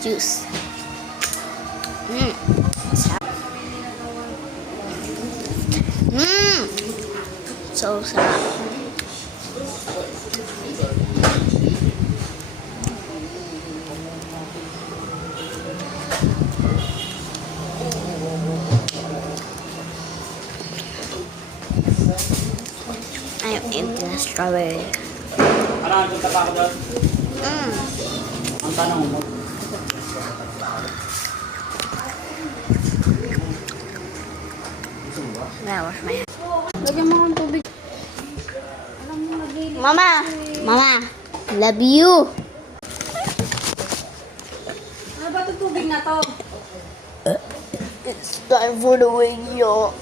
juice. So sarap. Ayaw empty na strawberry. Parang punta pa ako doon. Ang tanong mo. Wash my hands. Lagyan mo ng tubig. Mama! Mama! Love you! Ano ba itong tubig na to? It's time for the wing, yo.